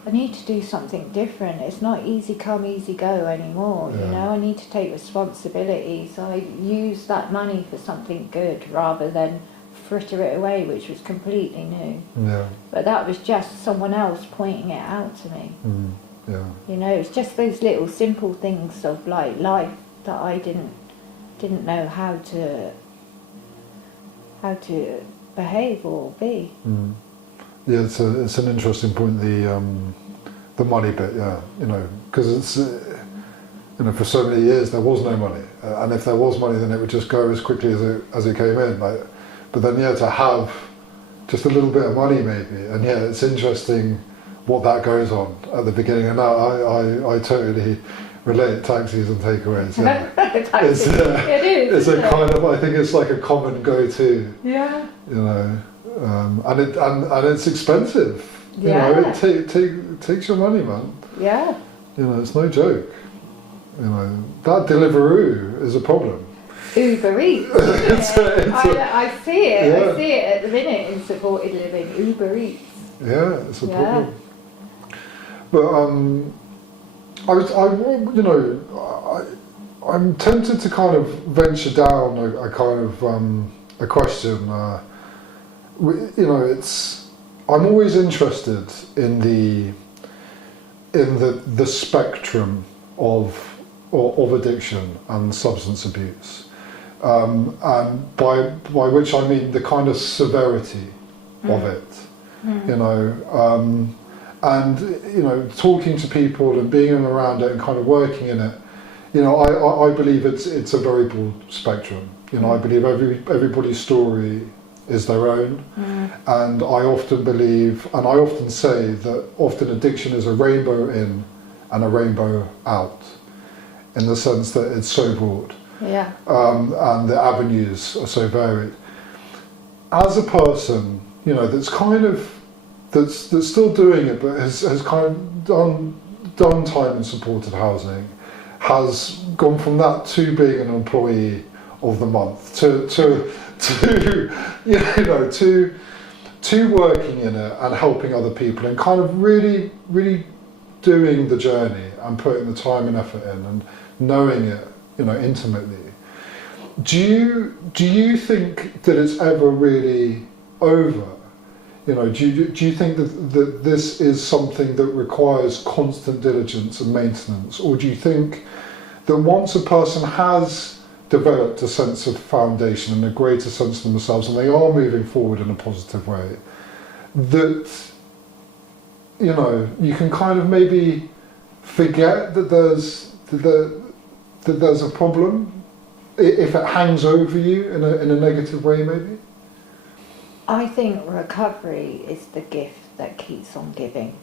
I need to do something different. It's not easy come, easy go anymore. Yeah. You know, I need to take responsibility. So I used that money for something good rather than fritter it away, which was completely new. Yeah. But that was just someone else pointing it out to me. Yeah. You know, it's just those little simple things of like life that I didn't know how to behave or be. Yeah, it's an interesting point, the money bit. Yeah, you know, because it's you know, for so many years there was no money, and if there was money, then it would just go as quickly as it came in. Like, but then to have just a little bit of money maybe, and it's interesting what that goes on at the beginning. And now I totally relate taxis and takeaways. Yeah. It is. It's a kind of, I think it's like a common go-to. Yeah. You know, and it's expensive. Yeah. You know, it takes your money, man. Yeah. You know, it's no joke. You know, that Deliveroo is a problem. Uber Eats. I see it. Yeah. I see it at the minute in supported living. Uber Eats. Yeah, it's a problem. But I'm tempted to kind of venture down a kind of a question. You know, I'm always interested in the spectrum of addiction and substance abuse, and by which I mean the kind of severity of it. You know, and you know, talking to people and being around it and kind of working in it. You know, I believe it's a very broad spectrum. You know, I believe everybody's story is their own, and I often believe, and I often say that often addiction is a rainbow in and a rainbow out, in the sense that it's so broad, and the avenues are so varied. As a person, you know, that's still doing it, but has kind of done time in supported housing has gone from that to being an employee of the month to to working in it and helping other people and kind of really doing the journey and putting the time and effort in and knowing it, intimately. Do you think that it's ever really over? Do you think that this is something that requires constant diligence and maintenance, or do you think that once a person has developed a sense of foundation and a greater sense of themselves and they are moving forward in a positive way, that you can kind of maybe forget that there's a problem if it hangs over you in a negative way, maybe? I think recovery is the gift that keeps on giving.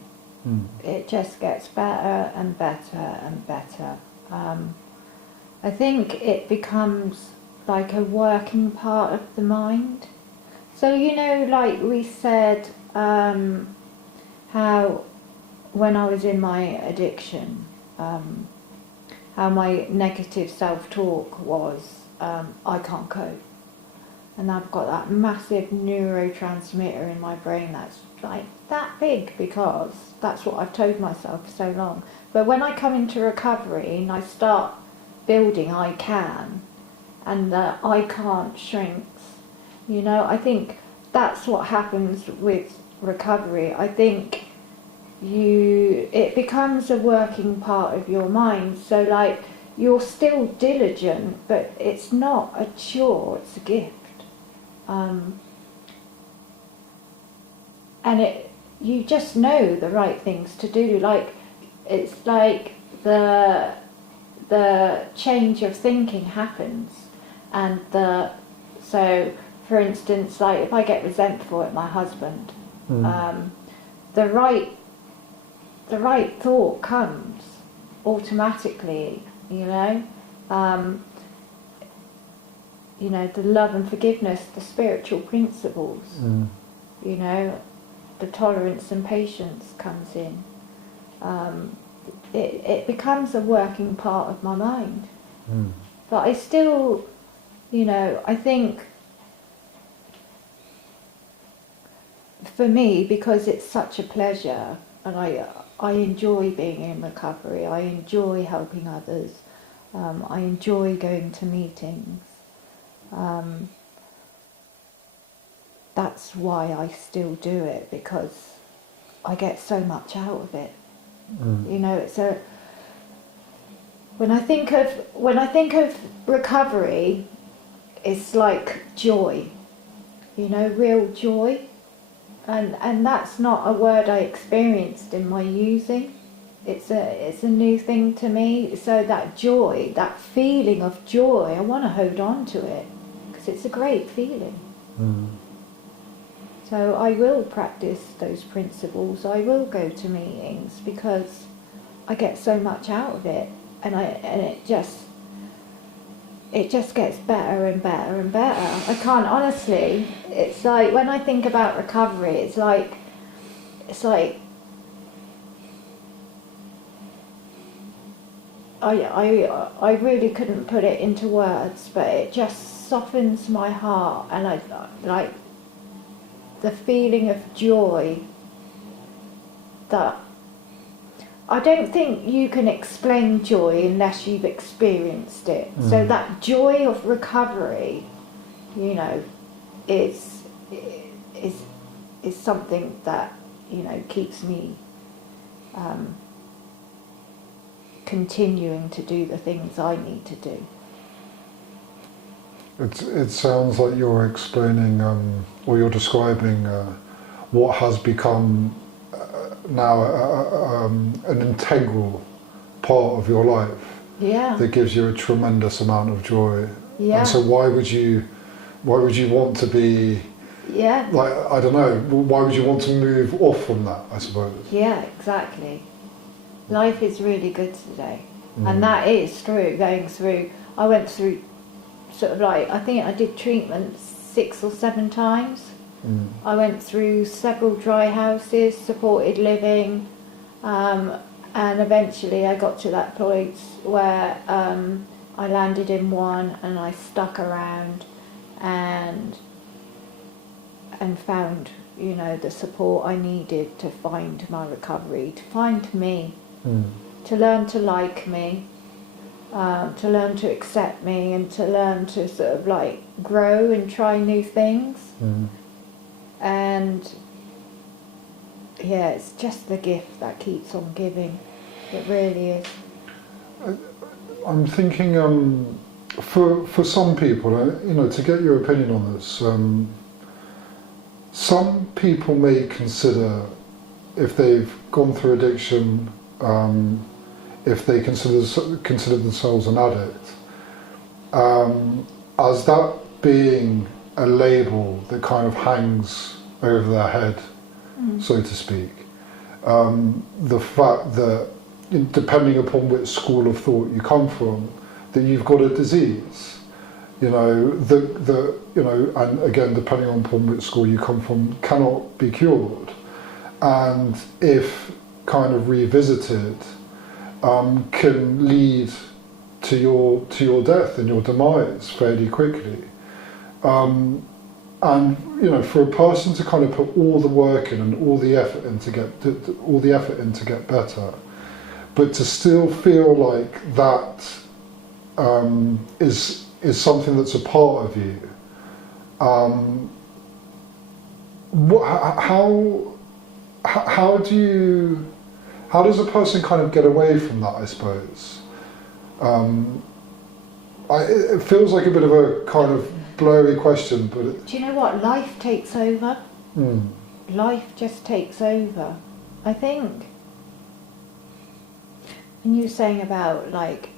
It just gets better and better and better. I think it becomes like a working part of the mind. So, like we said, how when I was in my addiction, how my negative self-talk was, I can't cope. And I've got that massive neurotransmitter in my brain that's like that big because that's what I've told myself for so long. But when I come into recovery and I start building I can, and the I can't shrinks, I think that's what happens with recovery. I think it becomes a working part of your mind. So like you're still diligent, but it's not a chore, it's a gift. And you just know the right things to do. Like it's like the change of thinking happens, and so for instance, like if I get resentful at my husband, the right thought comes automatically. The love and forgiveness, the spiritual principles, the tolerance and patience comes in. It becomes a working part of my mind. But I still, I think for me, because it's such a pleasure, and I enjoy being in recovery, I enjoy helping others, I enjoy going to meetings. That's why I still do it, because I get so much out of it. It's when I think of recovery, it's like joy, real joy, and that's not a word I experienced in my using. It's a new thing to me. So that joy, that feeling of joy, I want to hold on to it because it's a great feeling. So I will practice those principles. I will go to meetings because I get so much out of it, and it just gets better and better and better. I can't honestly. It's like when I think about recovery, it's like I really couldn't put it into words, but it just softens my heart, and I like the feeling of joy that I don't think you can explain joy unless you've experienced it. So that joy of recovery, is something that keeps me continuing to do the things I need to do. It sounds like you're explaining or you're describing what has become now an integral part of your life. Yeah. That gives you a tremendous amount of joy. Yeah. And so why would you want to be? Yeah. Like, I don't know. Why would you want to move off from that? I suppose. Yeah, exactly. Life is really good today, and that is true. I went through sort of like, I think I did treatment 6 or 7 times. I went through several dry houses, supported living, And eventually I got to that point where I landed in one, and I stuck around and found, you know, the support I needed to find my recovery, to find me, to learn to like me, to learn to accept me, and to learn to sort of like grow and try new things. And yeah, it's just the gift that keeps on giving. It really is. I'm thinking, for some people, you know, to get your opinion on this, some people may consider, if they've gone through addiction, if they consider themselves an addict, as that being a label that kind of hangs over their head, so to speak. The fact that, depending upon which school of thought you come from, that you've got a disease, you know, you know, and again, depending upon which school you come from, cannot be cured, and if kind of revisited, can lead to your death and your demise fairly quickly. And you know, for a person to kind of put all the work in and all the effort in to get better, but to still feel like that is something that's a part of you. How does a person kind of get away from that, I suppose? It feels like a bit of a kind of blurry question, but do you know what? Life takes over. Life just takes over. I think. And you were saying about like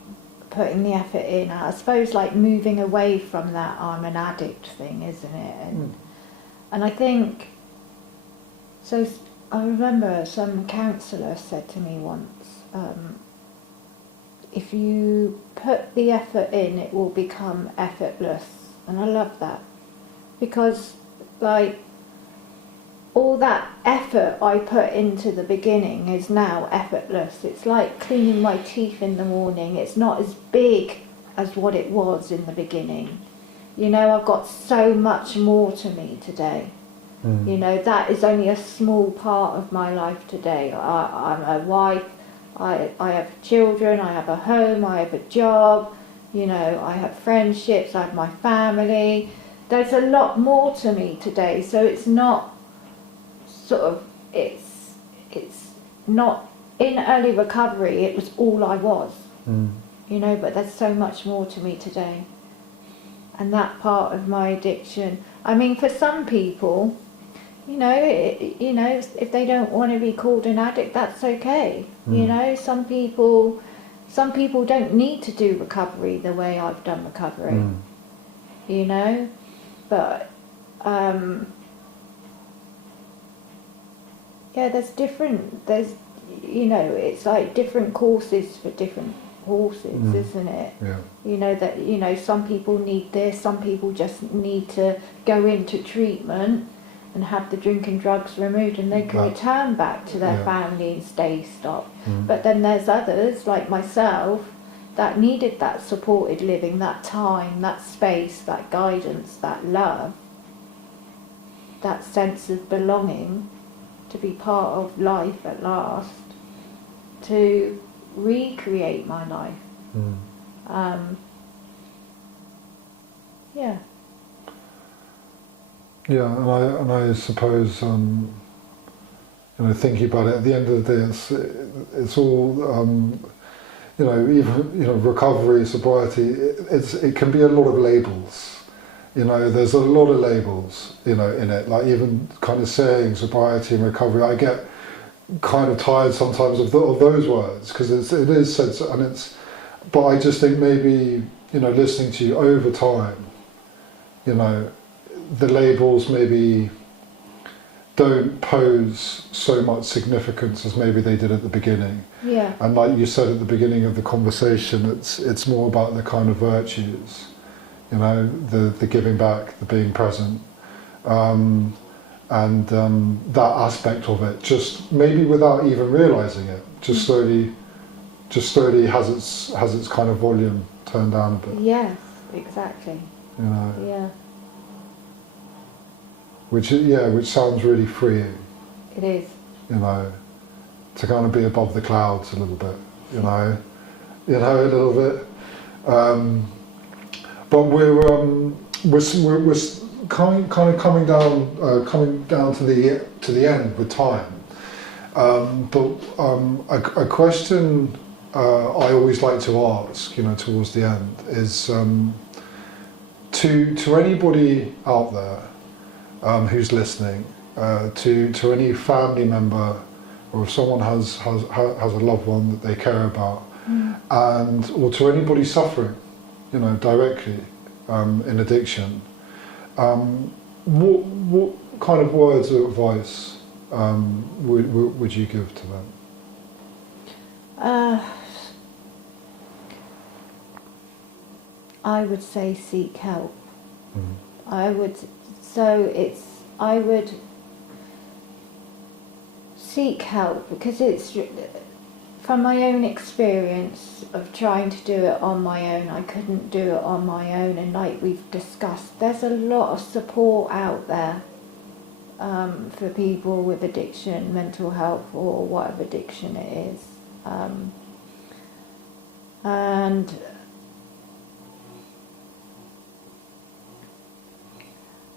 putting the effort in, I suppose like moving away from that I'm an addict thing, isn't it? And I think, so I remember some counsellor said to me once, if you put the effort in, it will become effortless. And I love that, because like all that effort I put into the beginning is now effortless. It's like cleaning my teeth in the morning. It's not as big as what it was in the beginning. You know, I've got so much more to me today. You know, that is only a small part of my life today. I'm a wife, I have children, I have a home, I have a job, you know, I have friendships, I have my family. There's a lot more to me today, so it's not sort of, it's not, in early recovery it was all I was, you know, but there's so much more to me today. And that part of my addiction, I mean, for some people, you know, if they don't want to be called an addict, that's okay. You know, some people don't need to do recovery the way I've done recovery. You know, but yeah, there's you know, it's like different courses for different horses, isn't it? Yeah. You know, that, you know, some people need this, some people just need to go into treatment and have the drink and drugs removed, and they can return back to their family and stay stopped. But then there's others, like myself, that needed that supported living, that time, that space, that guidance, that love, that sense of belonging, to be part of life at last, to recreate my life. Yeah. Yeah, and I suppose, you know, thinking about it, at the end of the day, it's all, you know, even, you know, recovery, sobriety, it can be a lot of labels. You know, there's a lot of labels, you know, in it. Like even kind of saying sobriety and recovery, I get kind of tired sometimes of those words, because it is said, and it's. But I just think maybe, you know, listening to you over time, you know, the labels maybe don't pose so much significance as maybe they did at the beginning. Yeah. And like you said at the beginning of the conversation, it's more about the kind of virtues, you know, the giving back, the being present, and that aspect of it, just maybe without even realising it, just slowly has its kind of volume turned down a bit. Yes, exactly. You know, Yeah, which sounds really freeing. it is. You know, to kind of be above the clouds a little bit. A little bit. But we're kind of coming down to the end with time. But a question I always like to ask, towards the end, is to anybody out there who's listening, to any family member, or if someone has a loved one that they care about, and or to anybody suffering, directly in addiction, what kind of words of advice would you give to them? I would say seek help. Mm. I would seek help because it's from my own experience of trying to do it on my own. I couldn't do it on my own, and like we've discussed, there's a lot of support out there for people with addiction, mental health, or whatever addiction it is. And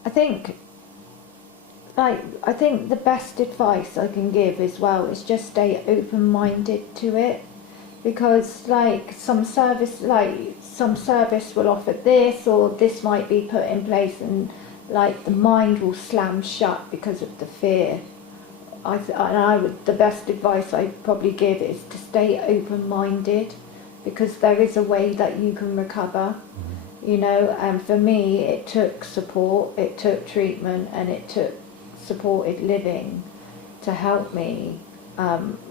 I think the best advice I can give as well is just stay open-minded to it, because some service will offer this, or this might be put in place, and the mind will slam shut because of the fear. The best advice I'd probably give is to stay open-minded, because there is a way that you can recover. And for me it took support, it took treatment, and it took supported living to help me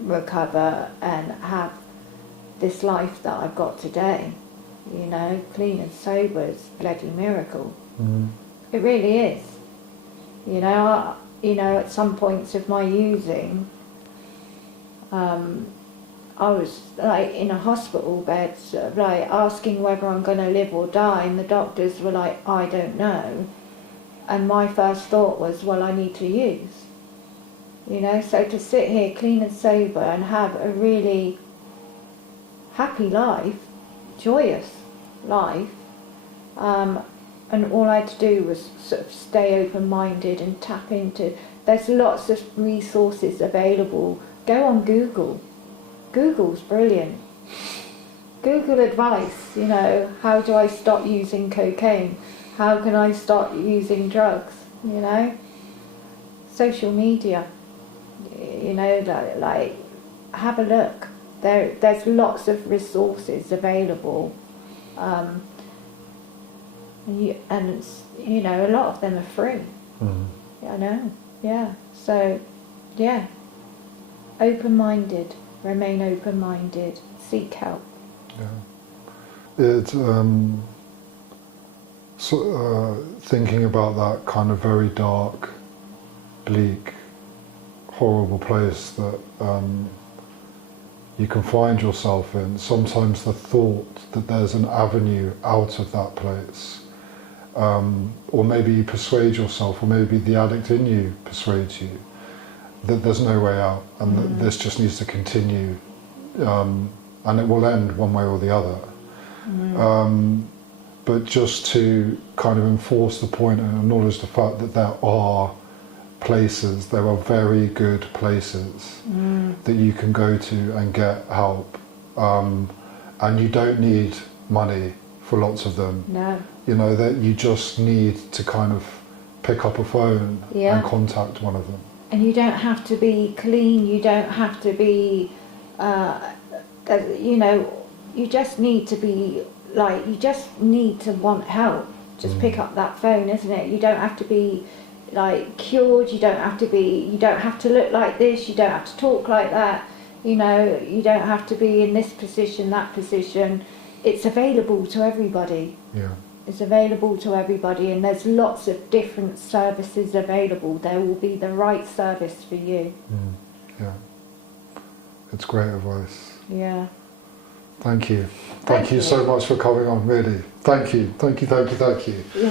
recover and have this life that I've got today. Clean and sober is a bloody miracle. It really is. At some points of my using, I was in a hospital bed, asking whether I'm going to live or die, and the doctors were like, I don't know. And my first thought was, well, I need to use. So to sit here clean and sober and have a really happy life, joyous life, and all I had to do was sort of stay open-minded and tap into. There's lots of resources available. Go on Google. Google's brilliant. Google advice, how do I stop using cocaine? How can I stop using drugs? Social media, have a look. There's lots of resources available. And a lot of them are free. I know, yeah. So, yeah, open-minded, remain open-minded, seek help. Yeah. Thinking about that kind of very dark, bleak, horrible place that you can find yourself in, sometimes the thought that there's an avenue out of that place, or maybe you persuade yourself, or maybe the addict in you persuades you that there's no way out, and that this just needs to continue, and it will end one way or the other. But just to kind of enforce the point and acknowledge the fact that there are very good places that you can go to and get help, and you don't need money for lots of them. No. That you just need to kind of pick up a phone and contact one of them. And you don't have to be clean, you don't have to be, you just need to be, you just need to want help. Just pick up that phone, isn't it? You don't have to be cured, you don't have to look like this, you don't have to talk like that, you don't have to be in this position, that position. It's available to everybody. Yeah. It's available to everybody, and there's lots of different services available. There will be the right service for you. Yeah. It's great advice. Yeah. Thank you. Thank Thank you you. so much for coming on, really. Thank you. Thank you, thank you, thank you. Yeah.